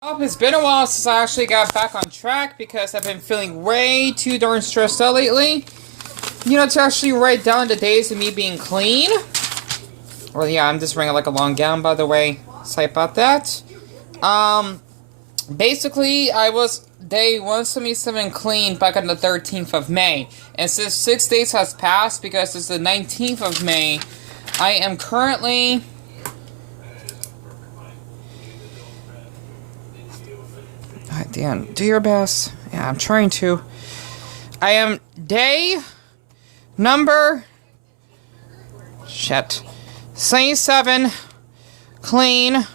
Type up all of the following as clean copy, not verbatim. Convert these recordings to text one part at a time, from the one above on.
It's been a while since I actually got back on track because I've been feeling way too darn stressed out lately. To actually write down the days of me being clean. Well, yeah, I'm just wearing like a long gown, by the way. Sorry about that. Basically, I was day 177 clean back on the 13th of May. And since 6 days has passed, because it's the 19th of May, I am currently... Dan, do your best. Yeah, I'm trying to. I am day number 77 clean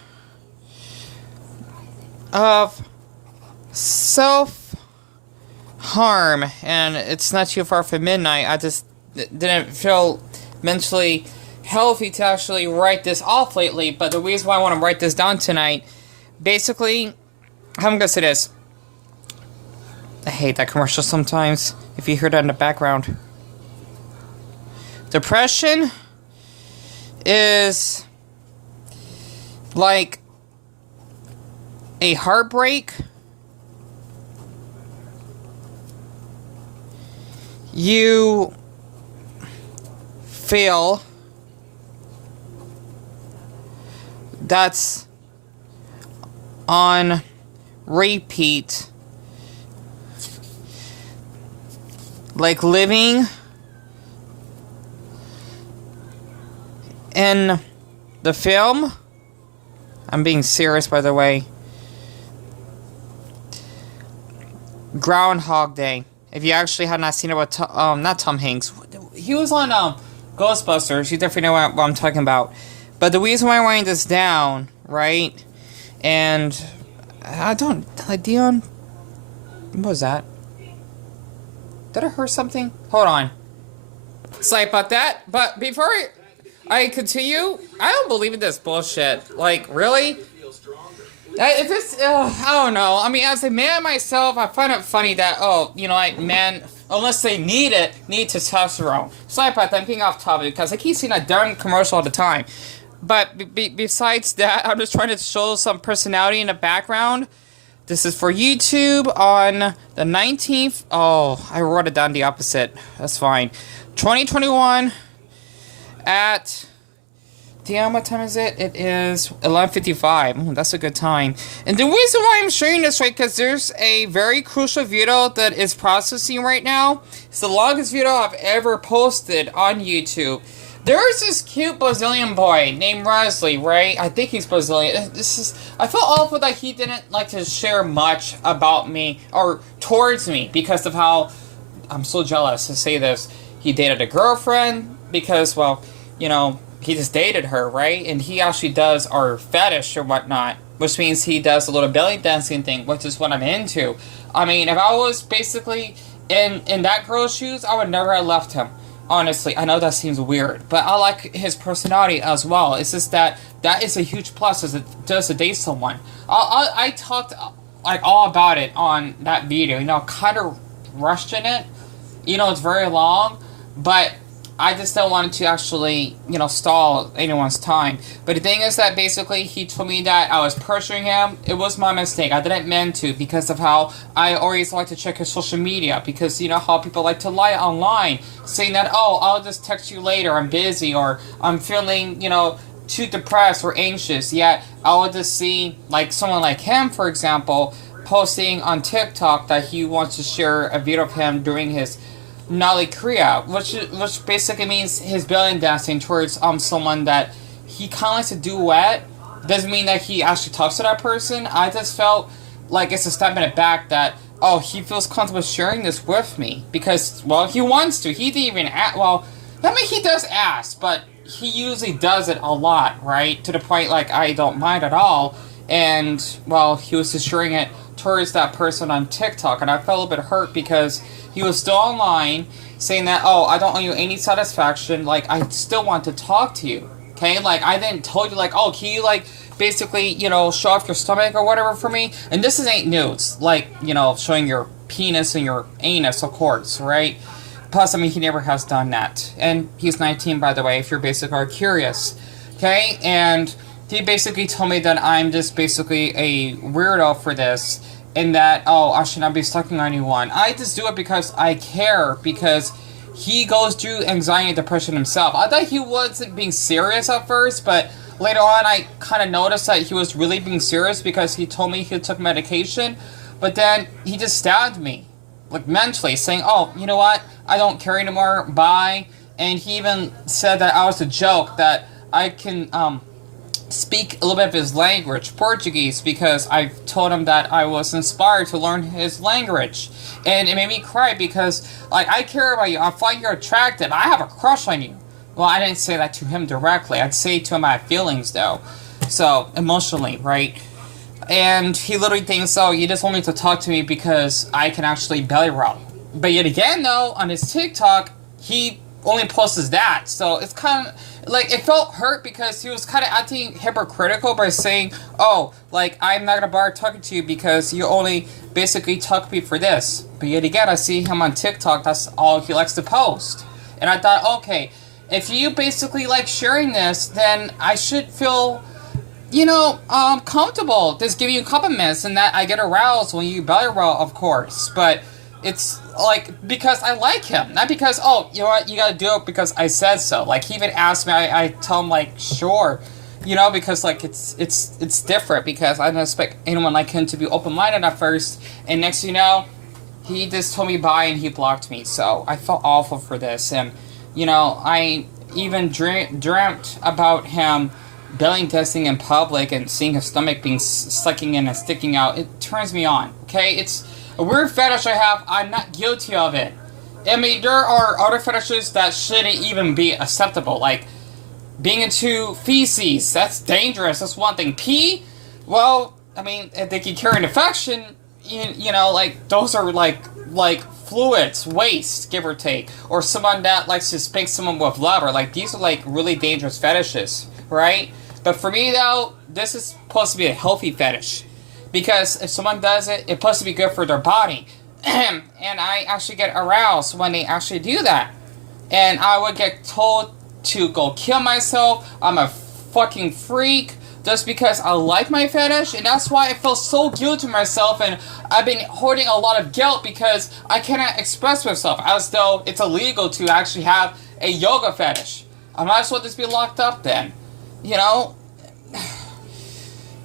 of self-harm, and it's not too far from midnight. I just didn't feel mentally healthy to actually write this off lately, but the reason why I want to write this down tonight, basically, I'm gonna say this. I hate that commercial sometimes, if you hear that in the background. Depression is like a heartbreak. You feel that's on repeat, like living in the film. I'm being serious, by the way. Groundhog Day. If you actually have not seen it with not Tom Hanks, he was on Ghostbusters. You definitely know what I'm talking about. But the reason why I'm writing this down, right? And I don't, like, Dion, what was that? Did I hear something? Hold on. Sorry about that, but before I continue, I don't believe in this bullshit. Like, really? If it's, I don't know. I mean, as a man myself, I find it funny that, like, men, unless they need testosterone. Sorry about that, I'm getting off topic, because I keep seeing that darn commercial all the time. But besides that, I'm just trying to show some personality in the background. This is for YouTube on the 19th. Oh, I wrote it down the opposite. That's fine. 2021 at... Damn, what time is it? It is 11:55. That's a good time. And the reason why I'm sharing this, right, because there's a very crucial video that is processing right now. It's the longest video I've ever posted on YouTube. There's this cute Brazilian boy named Wesley, right? I think he's Brazilian. I felt awful that he didn't like to share much about me or towards me because of how I'm so jealous to say this. He dated a girlfriend because, well, he just dated her, right? And he actually does our fetish or whatnot, which means he does a little belly dancing thing, which is what I'm into. I mean, if I was basically in that girl's shoes, I would never have left him. Honestly, I know that seems weird, but I like his personality as well. It's just that is a huge plus as it does to date someone. I talked like all about it on that video. Kind of rushed in it. It's very long, but I just don't want to actually, stall anyone's time. But the thing is that basically he told me that I was pressuring him. It was my mistake. I didn't mean to because of how I always like to check his social media. Because you know how people like to lie online. Saying that, oh, I'll just text you later. I'm busy or I'm feeling, too depressed or anxious. Yet I would just see like someone like him, for example, posting on TikTok that he wants to share a video of him during his Nali Kriya, which basically means his belly dancing towards someone that he kind of likes to duet. Doesn't mean that he actually talks to that person. I just felt like it's a step in the back that, oh, he feels comfortable sharing this with me because, well, he wants to. He didn't even ask. Well, I mean, he does ask, but he usually does it a lot, right? To the point like I don't mind at all. And, well, he was just sharing it towards that person on TikTok, and I felt a little bit hurt because he was still online saying that, oh, I don't owe you any satisfaction, like, I still want to talk to you, okay? Like, I didn't tell you, like, oh, can you, like, basically, show off your stomach or whatever for me? And this ain't nudes, like, showing your penis and your anus, of course, right? Plus, I mean, he never has done that. And he's 19, by the way, if you're basically curious, okay? And he basically told me that I'm just basically a weirdo for this, and that, oh, I should not be stalking anyone. I just do it because I care, because he goes through anxiety and depression himself. I thought he wasn't being serious at first, but later on I kind of noticed that he was really being serious because he told me he took medication, but then he just stabbed me, like mentally, saying, oh, you know what, I don't care anymore, bye. And he even said that I was a joke, that I can, speak a little bit of his language, Portuguese, because I told him that I was inspired to learn his language. And it made me cry because, like, I care about you. I find you're attractive. I have a crush on you. Well, I didn't say that to him directly. I'd say to him my feelings, though. So, emotionally, right? And he literally thinks, oh, you just want me to talk to me because I can actually belly rub. But yet again, though, on his TikTok, he only posts that. So it's kind of like, it felt hurt because he was kind of acting hypocritical by saying, oh, like, I'm not gonna bother talking to you because you only basically talk to me for this. But yet again, I see him on TikTok, that's all he likes to post. And I thought, okay, if you basically like sharing this, then I should feel, you know, comfortable just giving you compliments, and that I get aroused when you belly roll, of course. But it's like, because I like him, not because, oh, you know what, you gotta do it because I said so. Like, he even asked me, I tell him, like, sure, you know, because, like, it's different, because I didn't expect anyone like him to be open-minded at first, and next thing you know, he just told me bye and he blocked me. So I felt awful for this. And, you know, I even dreamt about him belly dancing in public and seeing his stomach being sucking in and sticking out. It turns me on, okay? It's a weird fetish I have. I'm not guilty of it. I mean, there are other fetishes that shouldn't even be acceptable, like being into feces. That's dangerous. That's one thing. Pee? Well, I mean, if they can carry an infection, you know, like, those are like fluids, waste, give or take. Or someone that likes to spank someone with blubber. Like, these are, like, really dangerous fetishes, right? But for me, though, this is supposed to be a healthy fetish. Because if someone does it, it's supposed to be good for their body. And I actually get aroused when they actually do that. And I would get told to go kill myself. I'm a fucking freak. Just because I like my fetish. And that's why I feel so guilty to myself. And I've been holding a lot of guilt because I cannot express myself. As though it's illegal to actually have a yoga fetish. I might as well just be locked up then. You know?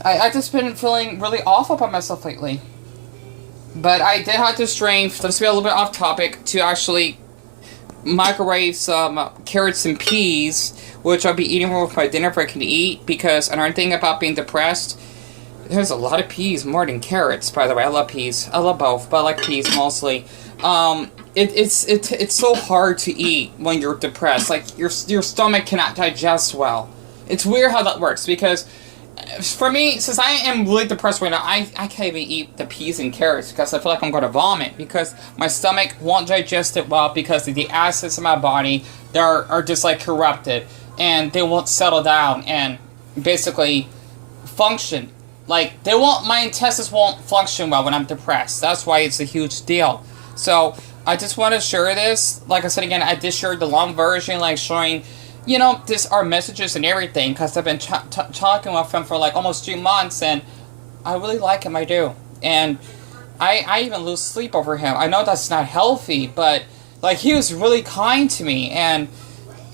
I just been feeling really awful about myself lately. But I did have the strength, let's be a little bit off topic, to actually microwave some carrots and peas, which I'll be eating more with my dinner if I can eat, because another thing about being depressed, there's a lot of peas more than carrots, by the way. I love peas. I love both, but I like peas mostly. It's so hard to eat when you're depressed. Like, your stomach cannot digest well. It's weird how that works, because for me, since I am really depressed right now, I can't even eat the peas and carrots because I feel like I'm going to vomit, because my stomach won't digest it well, because the acids in my body are just like corrupted, and they won't settle down and basically function. Like, my intestines won't function well when I'm depressed. That's why it's a huge deal. So I just want to share this. Like I said again, I did share the long version, like showing, you know, these are messages and everything, because I've been talking with him for like almost 2 months, and I really like him, I do. And I even lose sleep over him. I know that's not healthy, but, like, he was really kind to me, and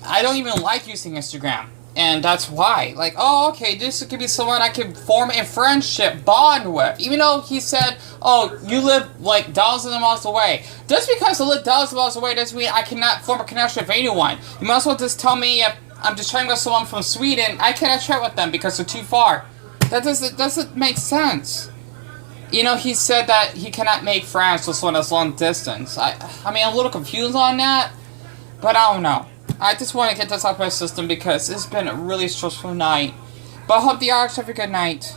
I don't even like using Instagram. And that's why. Like, oh, okay, this could be someone I can form a friendship bond with. Even though he said, oh, you live, like, thousands of miles away. Just because I live thousands of miles away doesn't mean I cannot form a connection with anyone. You might as well just tell me if I'm just chatting with someone from Sweden, I cannot chat with them because they're too far. That doesn't make sense. You know, he said that he cannot make friends with someone that's long distance. I mean, I'm a little confused on that, but I don't know. I just want to get this out of my system because it's been a really stressful night. But I hope the Alex have a good night.